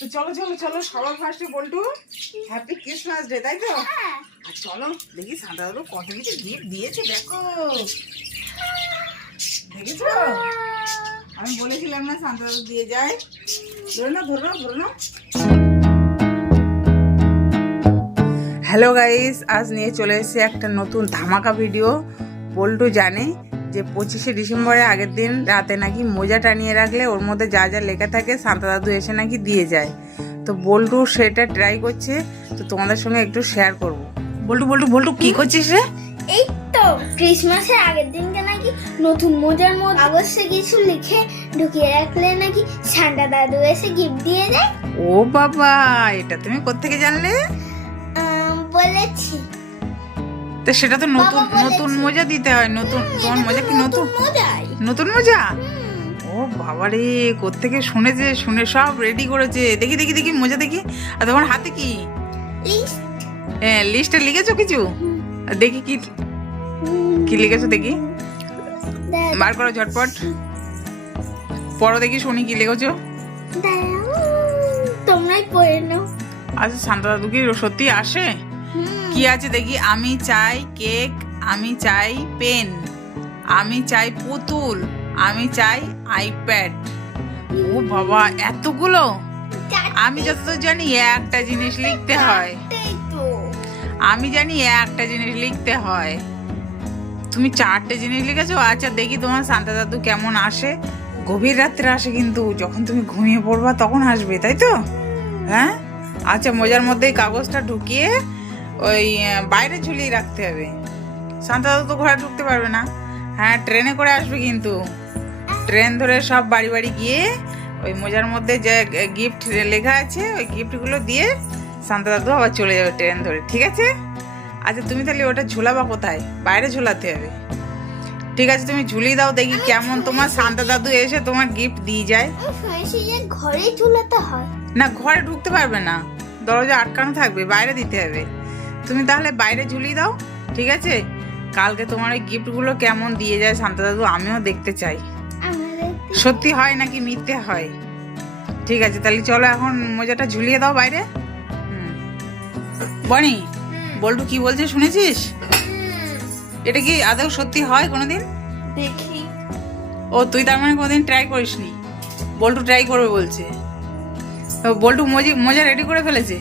তো চলো চলো চলো সবার ফার্স্টে বলটু হ্যাপি ক্রিসমাস ডে তাই তো? আর চলো দেখি সাদা দাদু কত কিছু গিফট দিয়েছে দেখো। দেখেছ? আমি বলেছিলাম না সান্তা দাদু দিয়ে যায়। ধরে না ধরে না ধরে না হ্যালো গাইস আজ নিয়ে চলে এসেছে একটা নতুন ধামাকা ভিডিও বল্টু জানে যে পঁচিশে ডিসেম্বরের আগের দিন রাতে নাকি মোজা টানিয়ে রাখলে ওর মধ্যে যা যা লেখা থাকে সান্তা দাদু এসে নাকি দিয়ে যায়। তো বল্টু সেটা ট্রাই করছে তো তোমাদের সঙ্গে একটু শেয়ার করব। বল্টু বল্টু বল্টু কি করছিস রে? এই তো ক্রিসমাসের আগের দিনকে নাকি নতুন মোজার মধ্যে কাগজে কিছু লিখে ঢুকিয়ে রাখলে নাকি সান্টা দাদু এসে গিফট দিয়ে দেয়। ও বাবা এটা তুমি কোত্থেকে জানলে? বলেছি। তো সেটা তো নতুন নতুন মোজা দিতে হয় নতুন তোমার মোজা কি নতুন নতুন? মোজা? ও বাবা রে কোত্থেকে শুনেছে শুনে সব রেডি করেছে। দেখি দেখি দেখি মোজা দেখি। আর তোমার হাতে কি? হ্যাঁ লিস্টে লিখেছো কিছু? দেখি কি কি লিখেছো দেখি। বার করো ঝটপট। পড়ো দেখি শুনি কি লিখেছো। তোমরাই পড়ে নাও। আচ্ছা শান্ত দাদু কি সত্যি আসে? কি আছে দেখি? আমি চাই কেক, আমি চাই পেন, আমি চাই পুতুল, আমি চাই আইপ্যাড। ও বাবা, এতগুলো? আমি যতদূর জানি একটা জিনিস লিখতে হয়। আমি জানি একটা জিনিস লিখতে হয়। তুমি চারটে জিনিস লিখেছো? আচ্ছা দেখি তোমার শান্তা দাদু কেমন আসে। গভীর রাত্রে আসে কিন্তু, যখন তুমি ঘুমিয়ে পড়বা তখন আসবে, তাই তো? হ্যাঁ? আচ্ছা মোজার মধ্যে কাগজটা ঢুকিয়ে ওই বাইরে ঝুলিয়ে রাখতে হবে। শান্তা দাদু তো ঘরে ঢুকতে পারবে না। হ্যাঁ ট্রেনে করে আসবে কিন্তু। ট্রেন ধরে সব বাড়ি বাড়ি গিয়ে ওই মোজার মধ্যে যে গিফট লেখা আছে ওই গিফটগুলো দিয়ে শান্তা দাদু আবার চলে যাবে ট্রেন ধরে ঠিক আছে? আচ্ছা তুমি তাহলে ওটা ঝুলাবা কোথায়? বাইরে ঝুলাতে হবে। ঠিক আছে তুমি ঝুলিয়ে দাও দেখি কেমন তোমার শান্তা দাদু এসে তোমার গিফট দিয়ে যায়। ঘরে ঝুলাতে হয়। না ঘরে ঢুকতে পারবে না। দরজা আটকানো থাকবে বাইরে দিতে হবে। তুমি তাহলে বাইরে ঝুলিয়ে দাও ঠিক আছে? কালকে তোমার ওই গিফটগুলো কেমন দিয়ে যায় শান্তা দাদু আমিও দেখতে চাই। সত্যি হয় নাকি মিথ্যে হয়? ঠিক আছে তাহলে চলো এখন মোজাটা ঝুলিয়ে দাও বাইরে। বনি বল্টু কি বলছে শুনেছিস? এটা কি আদৌ সত্যি হয় কোনোদিন? দেখি। ও তুই তার মানে কোনোদিন ট্রাই করিসনি। বল্টু ট্রাই করবে বলছে। তো বল্টু মজি মজা রেডি করে ফেলেছে?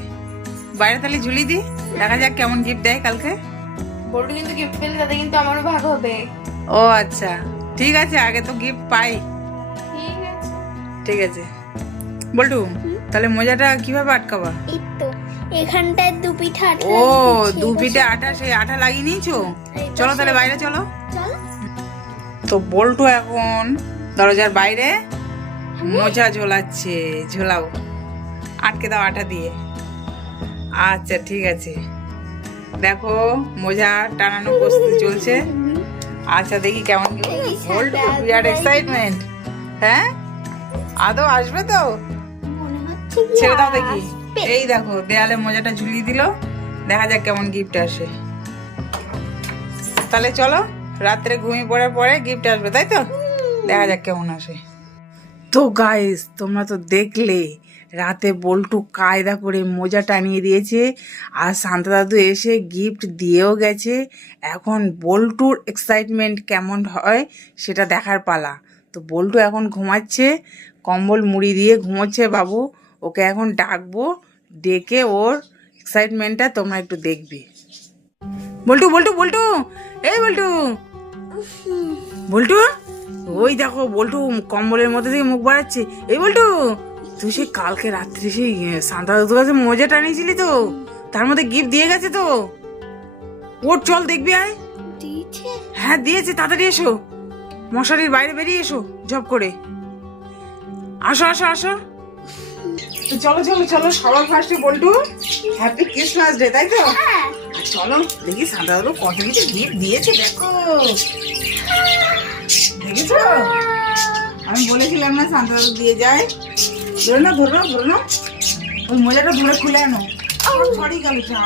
বাইরে তাহলে ঝুলি দি। দেখা যাক কেমন গিফট দেয় কালকে। বল্টু কিন্তু গিফট পেলে তাতে কিন্তু আমারও ভাগ হবে। ও আচ্ছা। ঠিক আছে আগে তো গিফট পাই। ঠিক আছে। ঠিক আছে বল্টু তাহলে মজাটা কীভাবে আটকাবা? এই তো এখানটায় দু পিঠা আঠা ও দু পিঠে আটা সেই আটা লাগিয়ে নিয়েছো? চলো তাহলে বাইরে চলো। চলো। তো বল্টু এখন দরজার বাইরে মোজা ঝোলাচ্ছে। ঝোলাও। আটকে দাও আটা দিয়ে। আচ্ছা ঠিক আছে। দেখো মোজা টানানো প্রস্তুতি চলছে। আচ্ছা দেখি কেমন বিরাট এক্সাইটমেন্ট হ্যাঁ? আদৌ আসবে তো? ছেড়ে দাও দেখি। এই দেখো দেয়ালে মোজাটা ঝুলিয়ে দিল। দেখা যাক কেমন গিফট আসে। তাহলে চলো রাত্রে ঘুমিয়ে পড়ার পরে গিফট আসবে তাই তো? দেখা যাক কেমন আসে। তো গাইস তোমরা তো দেখলে রাতে বল্টু কায়দা করে মোজা টানিয়ে দিয়েছে আর শান্তা দাদু এসে গিফট দিয়েও গেছে। এখন বল্টুর এক্সাইটমেন্ট কেমন হয় সেটা দেখার পালা। তো বল্টু এখন ঘুমাচ্ছে, কম্বল মুড়ি দিয়ে ঘুমোচ্ছে বাবু। ওকে এখন ডাকবো, ডেকে ওর এক্সাইটমেন্টটা তোমরা একটু দেখবে। বল্টু বল্টু বল্টু! এই বল্টু! বল্টু! ওই দেখো বল্টু কম্বলের মধ্যে থেকে মুখ বাড়াচ্ছে। এই বল্টু! তুই সেই কালকে রাত্রে সেই সান্তা দাদুর কাছে মজা টানিয়েছিলি তো? তার মধ্যে গিফট দিয়ে গেছে তো? ওর চল দেখবি আয়। হ্যাঁ দিয়েছে তাড়াতাড়ি এসো। মশারির বাইরে বেরিয়ে এসো ঝপ করে। আসো আসো আসো। চলো চলো চলো সবার ফার্স্টে বল্টু হ্যাপি ক্রিসমাস ডে তাই তো? হ্যাঁ। চলো দেখি সাদা দাদু কত কিছু গিফট দিয়েছে দেখো। দেখেছ? আমি বলেছিলাম না সান্তা দাদু দিয়ে যায়। ধরে না ধরে না ধরে না ওই মোজাটা ধরে খুলে আনো সরি গেল চা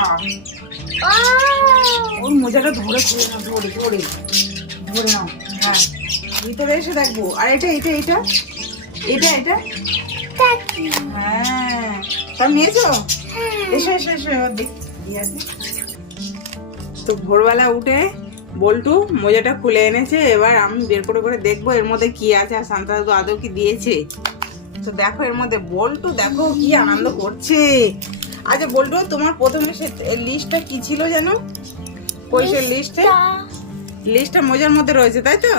ওই মোজাটা ধরে খুলে নাও ধরে ধরে। ধরে নাও হ্যাঁ। ভিতরে এসে দেখব। আর এটা এটা এটা? এটা এটা? হ্যাঁ। সব নিয়েছো? এসো এসো এসো এবার। তো ভোরবেলা উঠে বল্টু মোজাটা খুলে এনেছে। এবার আমি বের করে করে দেখব এর মধ্যে কি আছে। আর শান্তা দাদু আদৌ কি দিয়েছে? তো দেখো এর মধ্যে বল্টু দেখো কি আনন্দ করছে। আচ্ছা বল্টু তোমার প্রথমে সে লিস্টটা কি ছিল যেন? সে লিস্টে লিস্টটা মোজার মধ্যে রয়েছে তাই তো?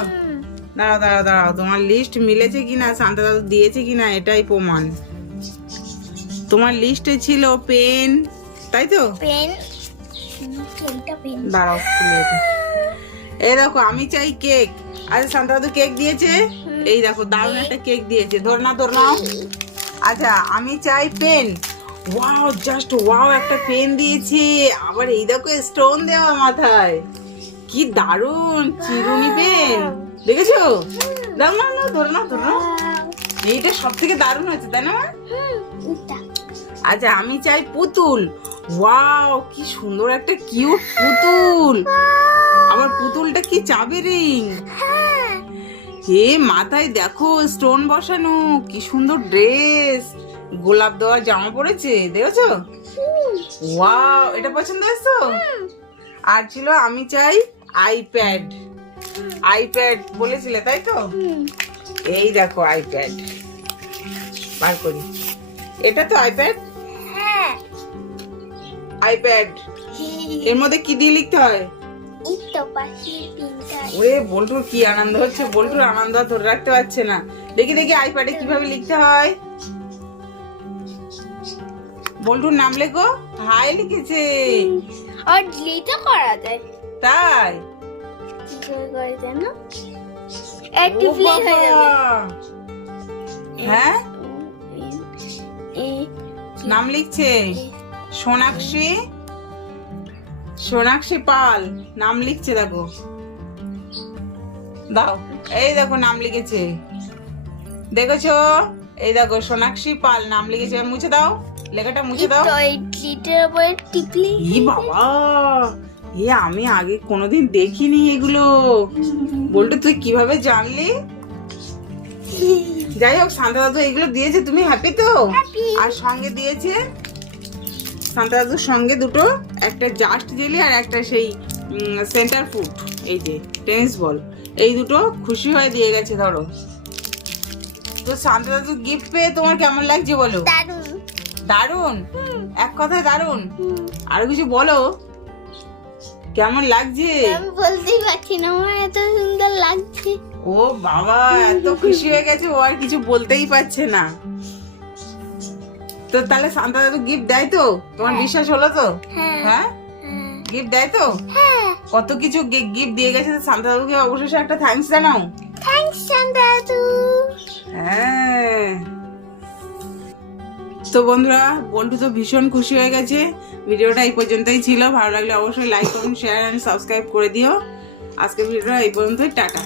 দাঁড়াও দাঁড়াও দাঁড়াও তোমার লিস্ট মিলেছে কিনা শান্তা দাদু দিয়েছে কিনা এটাই প্রমাণ। তোমার লিস্টে ছিল পেন তাই তো? পেন দাঁড়াও। এই দেখো আমি চাই কেক আচ্ছা শান্তা দাদু কেক দিয়েছে? এই দেখো দারুণ একটা কেক দিয়েছে। ধর না ধর নাও। আচ্ছা আমি চাই পেন ওয়াও জাস্ট ওয়াও একটা পেন দিয়েছে। আবার এই দেখো স্টোন দেওয়া মাথায়। কি দারুণ চিরুনি পেন দেখেছ? দাও না না ধরে না ধরে এইটা সব থেকে দারুণ হয়েছে তাই না আচ্ছা আমি চাই পুতুল। ওয়াও কি সুন্দর একটা কিউট পুতুল। আমার পুতুলটা কি চাবি রিং হে মাথায় দেখো স্টোন বসানো কি সুন্দর ড্রেস গোলাপ দেওয়া জামা পরেছে দেখেছ? ওয়াও এটা পছন্দ হয়েছো? আর ছিল আমি চাই আইপ্যাড আইপ্যাড বলেছিলে তাই তো? এই দেখো আইপ্যাড বার করি। এটা তো আইপ্যাড আইপ্যাড এর মধ্যে কি দিয়ে লিখতে হয়? ওরে বল্টুর কি আনন্দ হচ্ছে? বল্টুর আনন্দ ধরে রাখতে পারছে না। দেখি দেখি আইপ্যাডে কীভাবে লিখতে হয়। বল্টুর নাম লেখো। হাই লিখেছে। আর ডিলিটও করা যায়। তাই? কি করে হয়ে যাবে। হ্যাঁ? নাম লিখছে। সোনাক্ষী। সোনাক্ষী পাল নাম লিখছে দেখো। দাও এই দেখো নাম লিখেছে। দেখেছ? এই দেখো সোনাক্ষী পাল নাম লিখেছে। মুছে দাও লেখাটা মুছে দাও। টিপলি। ই বাবা এ আমি আগে কোনোদিন দেখিনি এগুলো। বলতো তুই কীভাবে জানলি? যাই হোক শান্তা দাদু এগুলো দিয়েছে তুমি হ্যাপি তো? আর সঙ্গে দিয়েছে শান্তা দাদুর সঙ্গে দুটো একটা জাস্ট জেলি আর একটা সেই সেন্টার ফুড এই যে টেনিস বল এই দুটো খুশি হয়ে দিয়ে গেছে ধরো। তো দাদু গিফট পেয়ে তোমার কেমন লাগছে বলো? দারুণ দারুণ এক কথায় দারুণ আর কিছু বলো? কেমন লাগছে? আমি বলতেই পারছি না আমার এত সুন্দর লাগছে। ও বাবা এত খুশি হয়ে গেছে ও আর কিছু বলতেই পারছে না। তো তাহলে সান্তা দাদু গিফট দেয় তো? তোমার বিশ্বাস হলো তো? হ্যাঁ। হ্যাঁ? হ্যাঁ। গিফট দেয় তো? হ্যাঁ। কত কিছু গিফট দিয়ে গেছে সান্তা দাদুকে অবশেষে একটা থ্যাঙ্কস জানাও। থ্যাংকস দাদু। হ্যাঁ। তো বন্ধুরা বন্ধু তো ভীষণ খুশি হয়ে গেছে। ভিডিওটা এই পর্যন্তই ছিল। ভালো লাগলে অবশ্যই লাইক করুন শেয়ার এন্ড সাবস্ক্রাইব করে দিও। আজকের ভিডিওটা এই পর্যন্তই। টাটা।